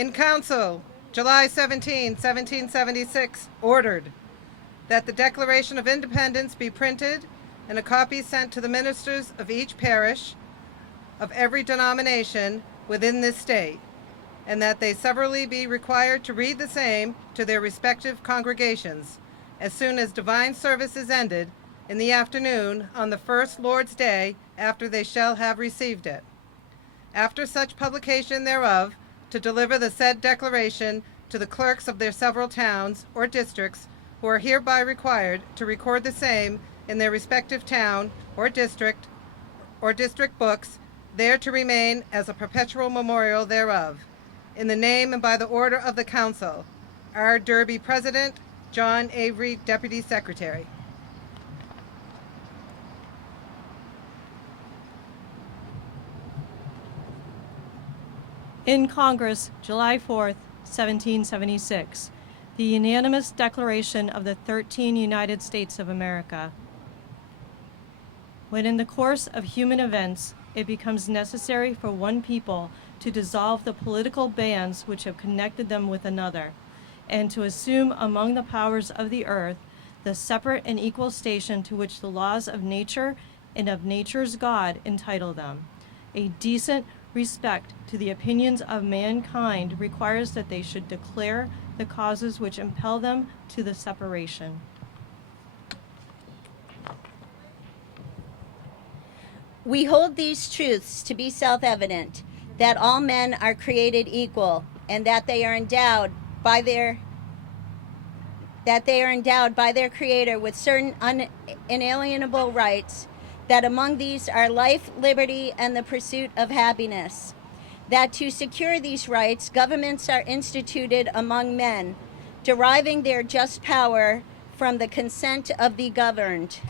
In Council, July 17, 1776, ordered that the Declaration of Independence be printed and a copy sent to the ministers of each parish of every denomination within this state, and that they severally be required to read the same to their respective congregations as soon as divine service is ended in the afternoon on the first Lord's Day after they shall have received it. After such publication thereof, to deliver the said declaration to the clerks of their several towns or districts, who are hereby required to record the same in their respective town or district books, there to remain as a perpetual memorial thereof. In the name and by the order of the Council, R. Derby, President, John Avery, Deputy Secretary. In Congress, July 4th, 1776, the unanimous declaration of the 13 United States of America. When in the course of human events, it becomes necessary for one people to dissolve the political bands which have connected them with another, and to assume among the powers of the earth the separate and equal station to which the laws of nature and of nature's God entitle them. A decent respect to the opinions of mankind requires that they should declare the causes which impel them to the separation. We hold these truths to be self-evident, that all men are created equal, and that they are endowed by their Creator with certain unalienable rights, that among these are life, liberty, and the pursuit of happiness, that to secure these rights, governments are instituted among men, deriving their just power from the consent of the governed,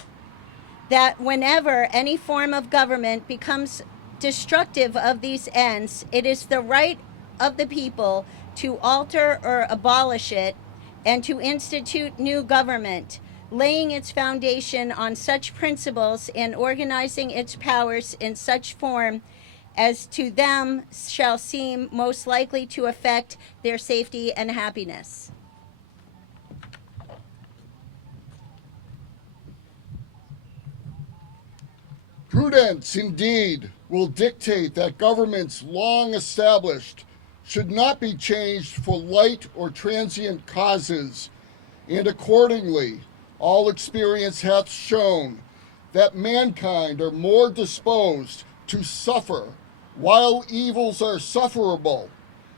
that whenever any form of government becomes destructive of these ends, it is the right of the people to alter or abolish it and to institute new government, laying its foundation on such principles and organizing its powers in such form as to them shall seem most likely to affect their safety and happiness. Prudence, indeed, will dictate that governments long established should not be changed for light or transient causes, and accordingly, all experience hath shown that mankind are more disposed to suffer while evils are sufferable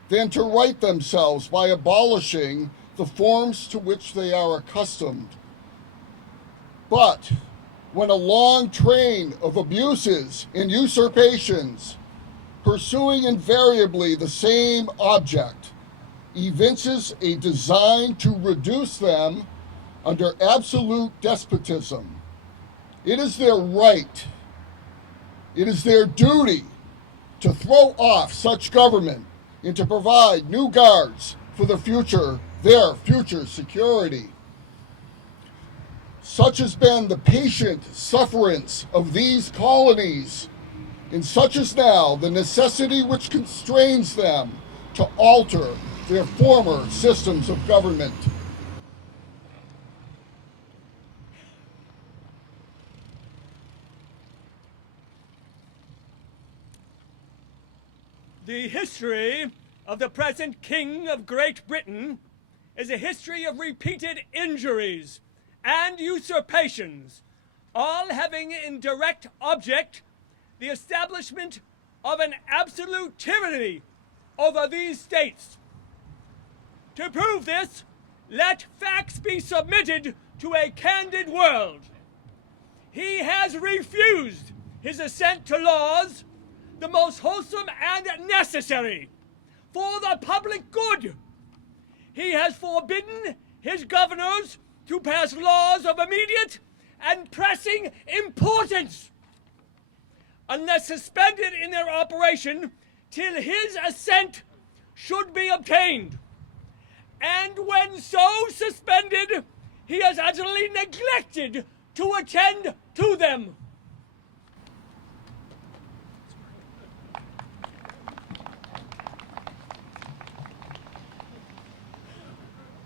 than to right themselves by abolishing the forms to which they are accustomed. But when a long train of abuses and usurpations, pursuing invariably the same object, evinces a design to reduce them under absolute despotism, it is their right, it is their duty to throw off such government and to provide new guards for their future security. Such has been the patient sufferance of these colonies, and such is now the necessity which constrains them to alter their former systems of government. The history of the present King of Great Britain is a history of repeated injuries and usurpations, all having in direct object the establishment of an absolute tyranny over these states. To prove this, let facts be submitted to a candid world. He has refused his assent to laws, the most wholesome and necessary for the public good. He has forbidden his governors to pass laws of immediate and pressing importance, unless suspended in their operation till his assent should be obtained. And when so suspended, he has utterly neglected to attend to them.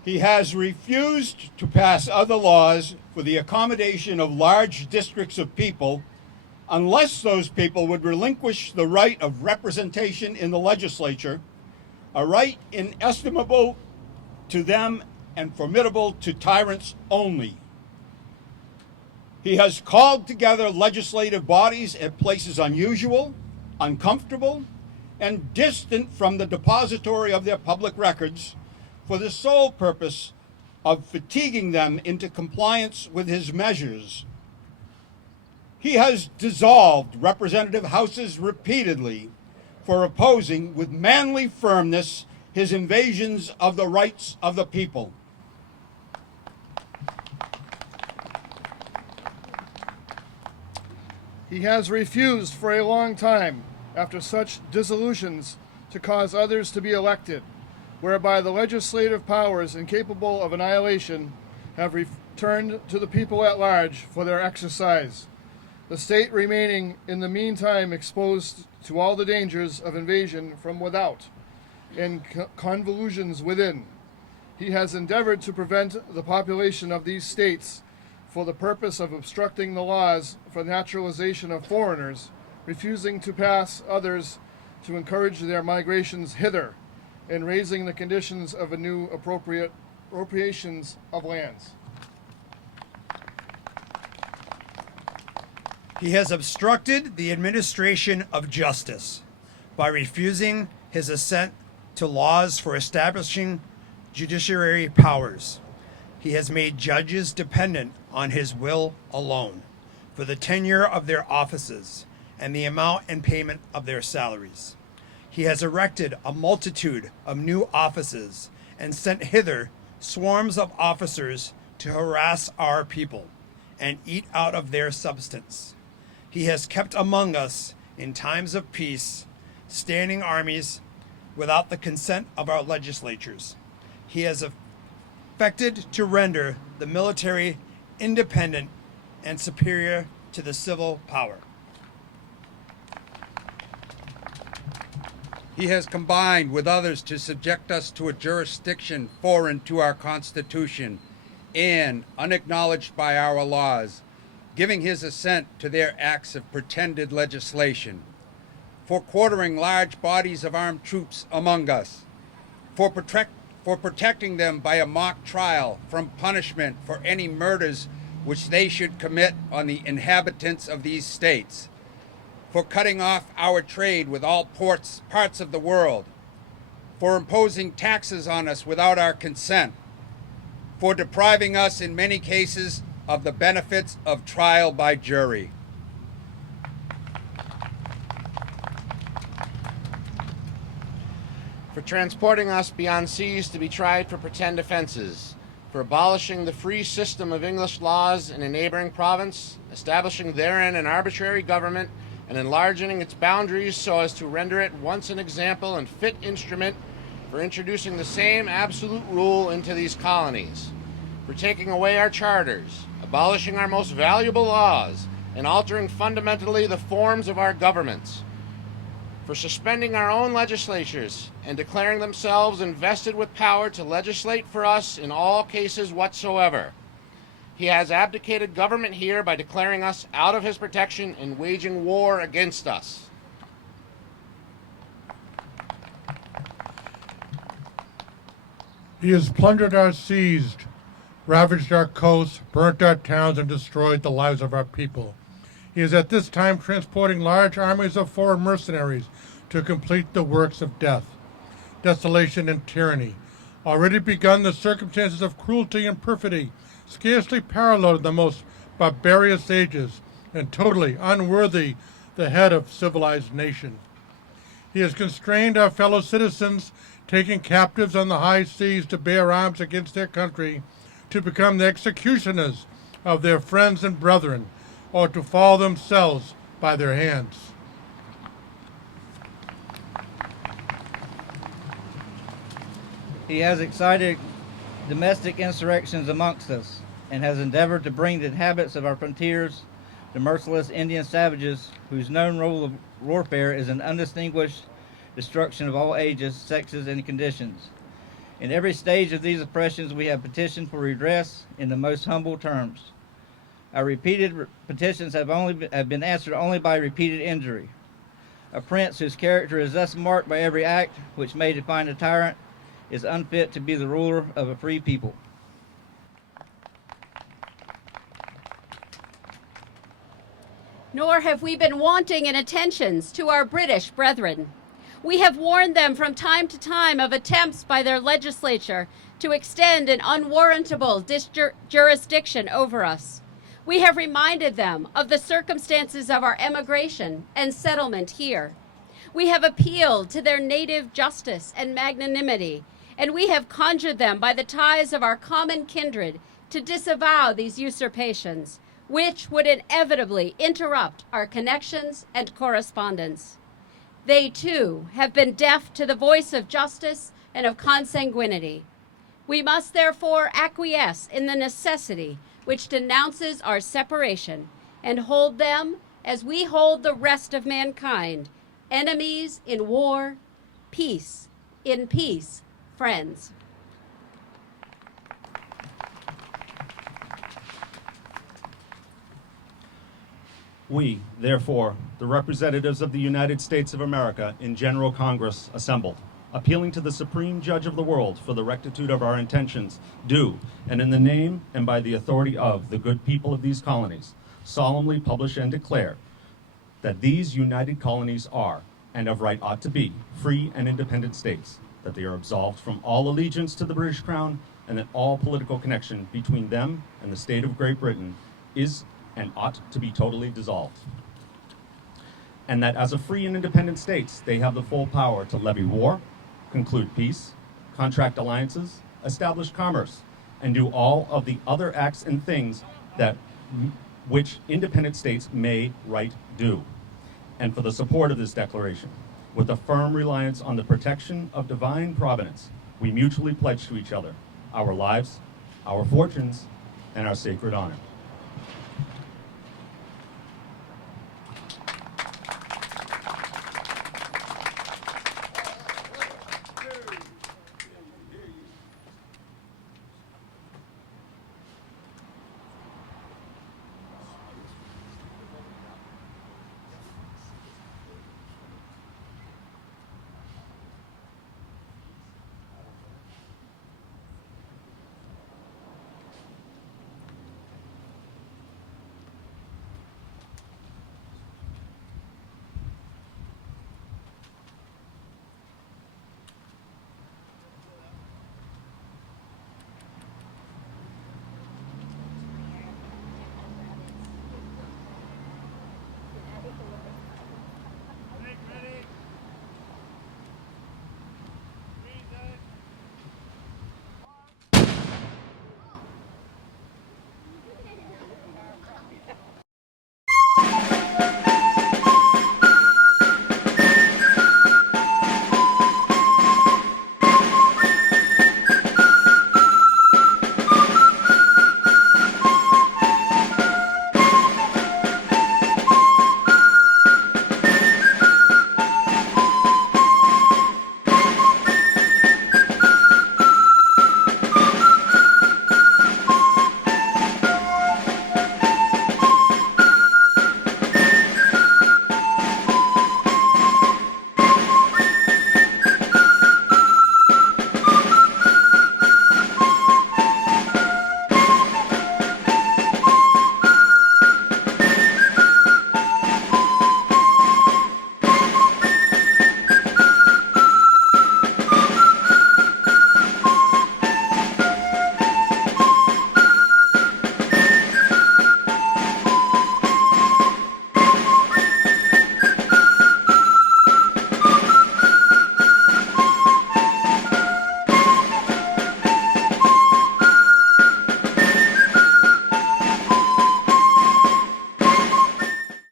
He has refused to pass other laws for the accommodation of large districts of people unless those people would relinquish the right of representation in the legislature, a right inestimable to them and formidable to tyrants only. He has called together legislative bodies at places unusual, uncomfortable, and distant from the depository of their public records for the sole purpose of fatiguing them into compliance with his measures. He has dissolved representative houses repeatedly for opposing with manly firmness his invasions of the rights of the people. He has refused for a long time, after such dissolutions, to cause others to be elected, whereby the legislative powers incapable of annihilation have returned to the people at large for their exercise, the state remaining in the meantime exposed to all the dangers of invasion from without and convulsions within. He has endeavored to prevent the population of these states for the purpose of obstructing the laws for naturalization of foreigners, refusing to pass others to encourage their migrations hither, and raising the conditions of a new appropriations of lands. He has obstructed the administration of justice by refusing his assent to laws for establishing judiciary powers. He has made judges dependent on his will alone for the tenure of their offices and the amount and payment of their salaries. He has erected a multitude of new offices and sent hither swarms of officers to harass our people and eat out of their substance. He has kept among us in times of peace standing armies without the consent of our legislatures. He has affected to render the military independent and superior to the civil power. He has combined with others to subject us to a jurisdiction foreign to our Constitution and unacknowledged by our laws, giving his assent to their acts of pretended legislation, for quartering large bodies of armed troops among us, for protecting them by a mock trial from punishment for any murders which they should commit on the inhabitants of these states, for cutting off our trade with all parts of the world, for imposing taxes on us without our consent, for depriving us in many cases of the benefits of trial by jury. For transporting us beyond seas to be tried for pretend offenses, for abolishing the free system of English laws in a neighboring province, establishing therein an arbitrary government, and enlarging its boundaries so as to render it once an example and fit instrument for introducing the same absolute rule into these colonies, for taking away our charters, abolishing our most valuable laws, and altering fundamentally the forms of our governments, for suspending our own legislatures and declaring themselves invested with power to legislate for us in all cases whatsoever. He has abdicated government here by declaring us out of his protection and waging war against us. He has plundered our seas, ravaged our coasts, burnt our towns, and destroyed the lives of our people. He is at this time transporting large armies of foreign mercenaries to complete the works of death, desolation, and tyranny. Already begun, the circumstances of cruelty and perfidy scarcely paralleled the most barbarous ages, and totally unworthy the head of civilized nation. He has constrained our fellow citizens, taking captives on the high seas to bear arms against their country, to become the executioners of their friends and brethren, or to fall themselves by their hands. He has excited domestic insurrections amongst us, and has endeavored to bring the inhabitants of our frontiers, the merciless Indian savages, whose known role of warfare is an undistinguished destruction of all ages, sexes, and conditions. In every stage of these oppressions, we have petitioned for redress in the most humble terms. Our repeated petitions have been answered only by repeated injury. A prince whose character is thus marked by every act which may define a tyrant is unfit to be the ruler of a free people. Nor have we been wanting in attentions to our British brethren. We have warned them from time to time of attempts by their legislature to extend an unwarrantable jurisdiction over us. We have reminded them of the circumstances of our emigration and settlement here. We have appealed to their native justice and magnanimity, and we have conjured them by the ties of our common kindred to disavow these usurpations, which would inevitably interrupt our connections and correspondence. They, too, have been deaf to the voice of justice and of consanguinity. We must therefore acquiesce in the necessity which denounces our separation and hold them, as we hold the rest of mankind, enemies in war, peace in peace, friends. We, therefore, the representatives of the United States of America in General Congress assembled, appealing to the Supreme Judge of the world for the rectitude of our intentions, do, and in the name and by the authority of the good people of these colonies, solemnly publish and declare that these united colonies are, and of right ought to be, free and independent states, that they are absolved from all allegiance to the British Crown, and that all political connection between them and the state of Great Britain is and ought to be totally dissolved. And that as a free and independent states, they have the full power to levy war, conclude peace, contract alliances, establish commerce, and do all of the other acts and things that which independent states may right do. And for the support of this declaration, with a firm reliance on the protection of divine providence, we mutually pledge to each other our lives, our fortunes, and our sacred honor.